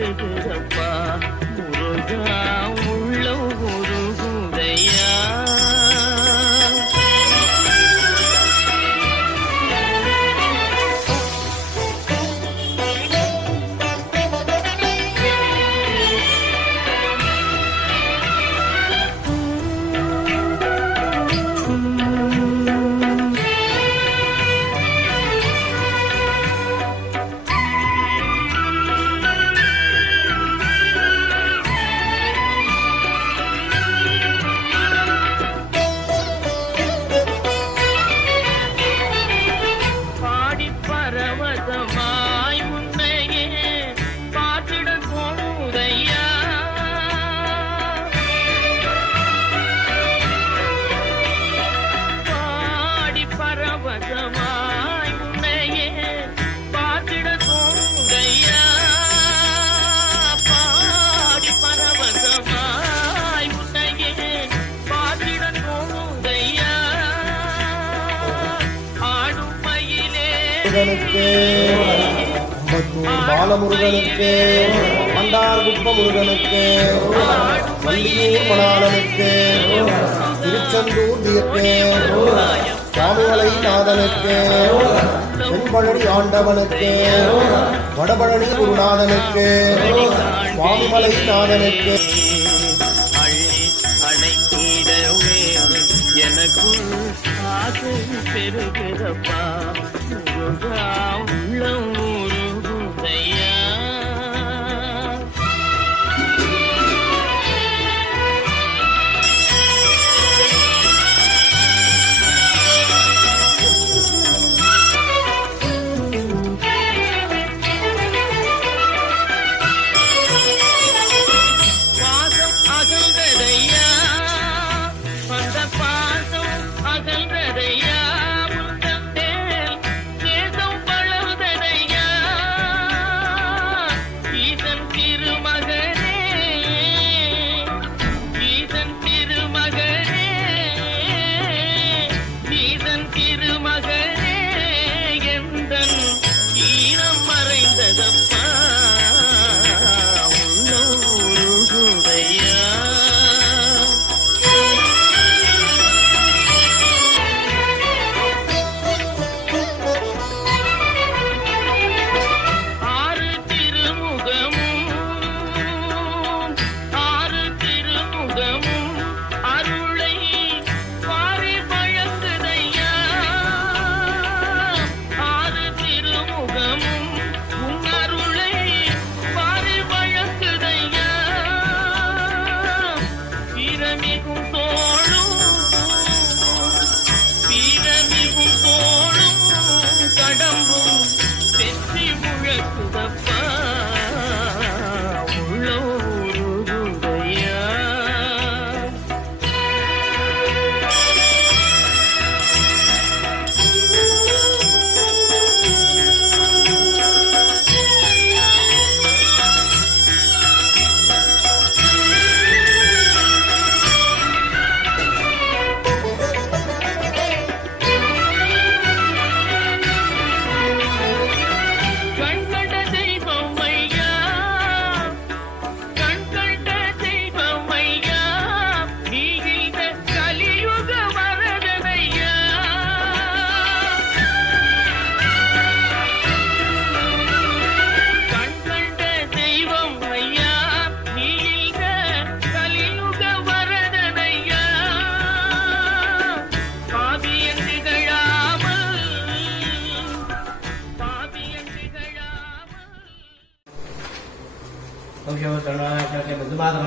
பெருகுதப்பா முருகா முருகனுக்கு அம்பத்தூர் பாலமுருகனுக்கு மண்டார்குப்ப முருகனுக்கு வள்ளியூர் மணாளனுக்கு திருச்செந்தூர் தீர்க்கு சுவாமிமலை நாதனுக்கு தென்பழனி ஆண்டவனுக்கு வடபழனி குருநாதனுக்கு சுவாமிமலை நாதனுக்கு அள்ளி எனக்குள் ஆசை பெருகிறப்பா முருகா உள்ளம்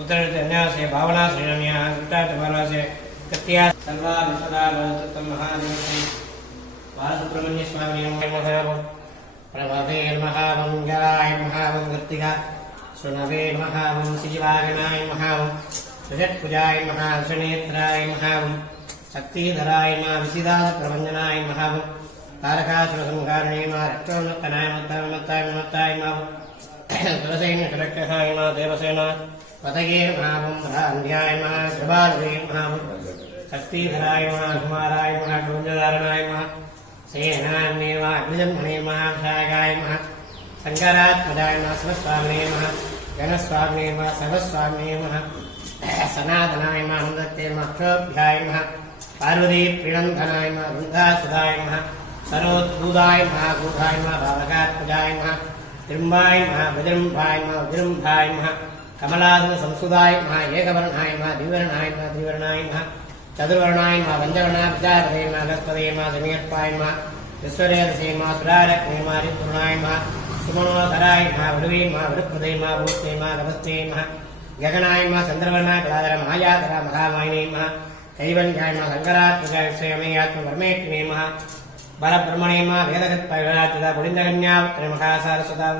उत्तरस्य अन्यास्य भावना श्री नम्यः उत्तरार्थ कत्या सर्वा विसदा भवतु महादेवस्य बालसुब्रह्मण्य स्वामी नमः प्रभवे नमः मङ्गलाय नमः मङ्गलतिका सुनवे नमः शिवागणाय नमः सुषट्पुजाय नमः सुनेत्राय नमः शक्तिधराय नमः विसिदाय प्रभञ्जनाय नमः तारकासुरसंहारणे नमः रक्षोन्नतनाय मत्ताय मत्ताय नमः तुलसेन सुरक्षसाय नमः देवसेना पतये नमः ब्रह्मान्ध्याय पतये महाभुम अन्याय महाशबाधे शक्तिधराय महाकुमाराय महाकुंजधारणाय महा सेनान्ये महाग्निजन्मने महाभ्यागाय महा शङ्करात्मजाय महा शिवस्वामिने महा जनस्वामिने महा सनातनाय महा नृत्ये महक्षोभ्याय महा पार्वती प्रिणन्दनाय महा वृन्दासुधाय महा सरोद्भूताय महा भूताय महा भावकात्मजाय महा विजृम्भाय महा विजृम्भाय महा கமலாசன சம்சுதாய மகா ஏகவரணாய மகா திவரணாய மகா திவரணாய மகா சதுர்வரணாய மகா வந்தவரணா விஜாரதய மகா கஸ்பதய மகா சமயற்பாய மகா விஸ்வரேரசய மகா சுராரக்மய மகா ரிபுருணாய மகா சுமனோதராய மகா விடுவே மகா விருப்பதய மகா பூஸ்தே மகா நமஸ்தே மகா ஜெகநாய மகா சந்திரவர்ணா கலாதர மாயாதரா மகாமாயினே மகா கைவன்யாய விஸ்வயமயாத்ம வர்மேத்மே மகா வேதகத் பகராஜதா புலிந்தகன்யா மகா சாரஸ்வதா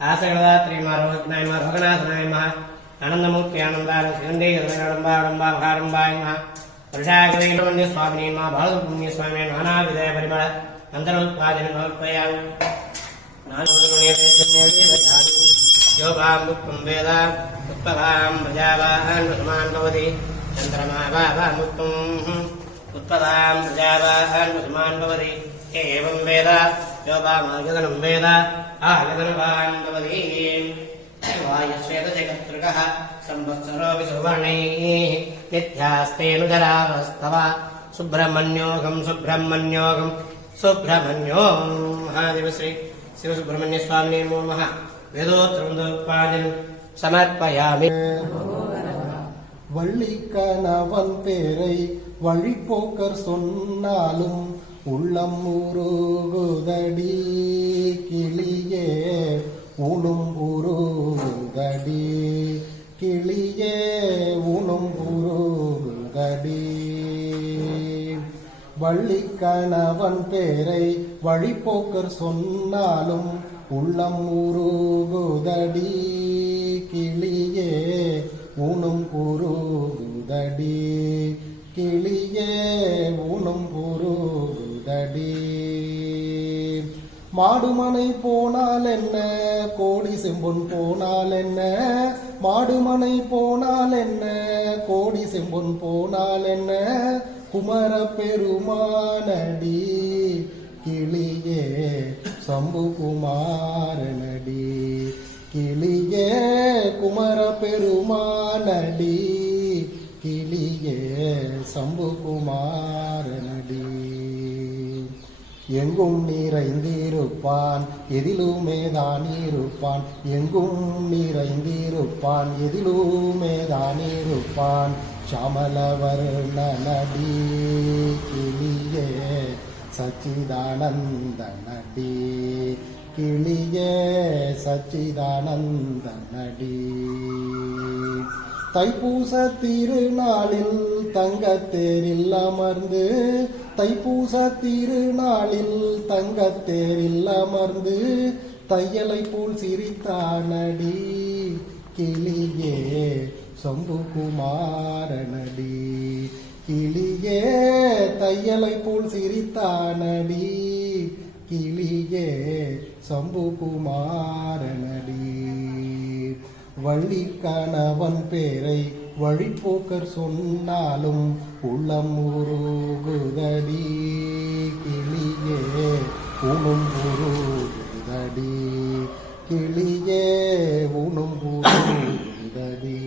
ஆசகதாத்ரிமாரோகனாயமா ரோகநாசனாயமா ஆனந்தமூர்த்தி ஆனந்தாரம் சிவந்தே யதகடம்பா அடம்பா மகாரம்பாயமா வருஷாகவேண்டோன்ய சுவாமினேமா பாலக புண்ணிய சுவாமியே நானா விதய பரிமள மந்திரோத்பாதன மகப்பயாம் யோகாம்புக்கும் வேதா உத்பவாம் பிரஜாவான் பசுமான் பவதி சந்திரமாபாபாமுக்கும் உத்பவாம் பிரஜாவான் பசுமான் பவதி ஏவம் வேதா वेद योगामायतनं वेद आयतनवान् भवति वायुश्वेतजगत्तृकः संवत्सरोऽपि सुवर्णैः नित्यास्तेऽनुधरावस्तव सुब्रह्मण्योगं सुब्रह्मण्योगं सुब्रह्मण्यो महादेवश्री शिवसुब्रह्मण्यस्वामिने नमो नमः वेदोत्तरं समर्पयामि வள்ளி கணவன் பேரை வழிப்போக்கர் சொன்னாலும் உள்ளம் உருகுதடி கிளியே உளும் உருகுதடி. கிளியே உளும் உருகுதடி. வள்ளி கணவன் பேரை வழிபோக்கர் சொன்னாலும் உள்ளம் உருகுதடி கிளியே உணும் உருகுதடி. கிளியே மாடுமனை போனால் என்ன கோடி செம்பொன் போனால் என்ன மாடுமனை போனால் என்ன கோடி செம்பொன் போனால் என்ன குமர பெருமானடி கிளியே சம்பு குமாரனடி கிளியே குமர பெருமானடி கிளியே சம்பு குமாரனடி. எங்கும் நிறைந்திருப்பான் எதிலுமே தான் இருப்பான் எங்கும் நிறைந்திருப்பான் எதிலுமே தான் இருப்பான் சமலவர்ணனடி கிளியே சச்சிதானந்த நடி கிளியே சச்சிதானந்த நடி தைப்பூச திருநாளில் தங்கத்தேரில் அமர்ந்து தைப்பூச திருநாளில் தங்கத்தேரில் அமர்ந்து தையலை போல் சிரித்தானடி கிளியே சம்புகுமாரனடி கிளியே தையலை போல் சிரித்தானடி கிளியே சம்புகுமாரனடி வள்ளி கணவன் பேரை வழிபோக்கர் சொன்னாலும் உள்ளம் உருகுதடி கிளியே உணும் உருகுதடி கிளியே உணும் உருகுதடி.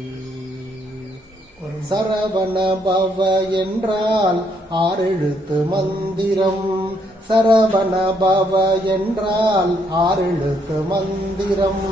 சரவண பவ என்றால் ஆறெழுத்து மந்திரம். சரவண பவ என்றால் ஆறெழுத்து மந்திரம்.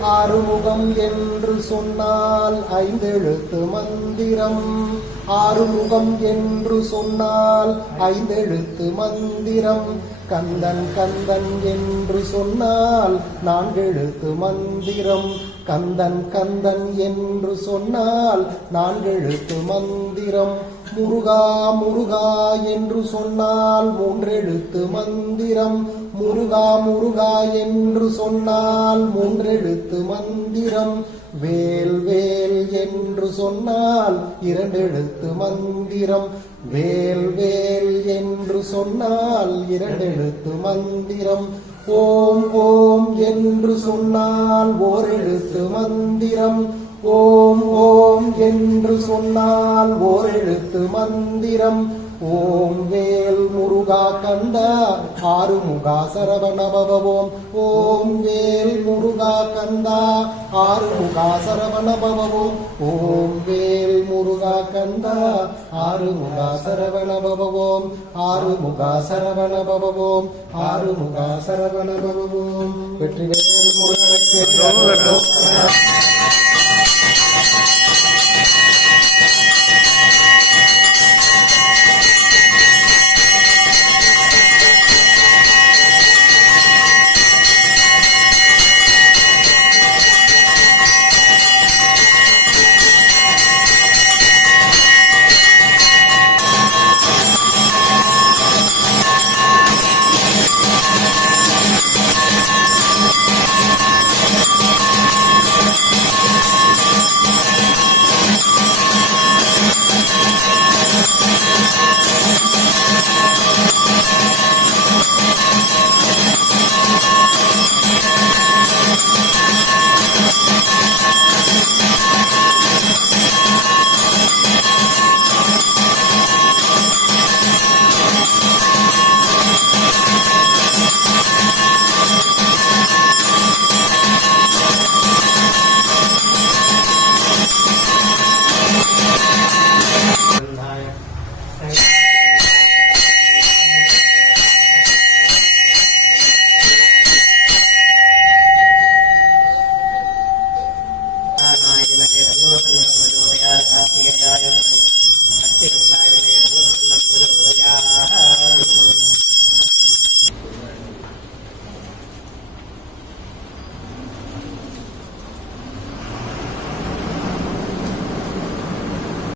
ஆறுமுகம் என்று சொன்னால் ஐந்தெழுத்து மந்திரம். ஆறுமுகம் என்று சொன்னால் ஐந்தெழுத்து மந்திரம். கந்தன் கந்தன் என்று சொன்னால் நான்கெழுத்து மந்திரம். கந்தன் கந்தன் என்று சொன்னால் நான்கெழுத்து மந்திரம். முருகா முருகா என்று சொன்னால் மூன்றெழுத்து மந்திரம். முருகா முருகா என்று சொன்னால் மூன்றெழுத்து மந்திரம். வேல் வேல் என்று சொன்னால் இரண்டெழுத்து மந்திரம். வேல் வேல் என்று சொன்னால் இரண்டெழுத்து மந்திரம். ஓம் ஓம் என்று சொன்னால் ஓரெழுத்து மந்திரம். ஓம் ஓம் என்று சொன்னால் ஓரெழுத்து மந்திரம். ஓம் வேல் முருகா கந்த ஆறுமுகா சரவணபவோம் ஓம் வேல் முருகா கந்தா ஆறுமுகா சரவணபவோம் ஓம் வேல் முருகா கந்தா ஆறுமுகா சரவணபவோம் ஆறுமுகா சரவணபவோம் ஆறுமுகா சரவணபவம் வெற்றிவேல் முருகனுக்கு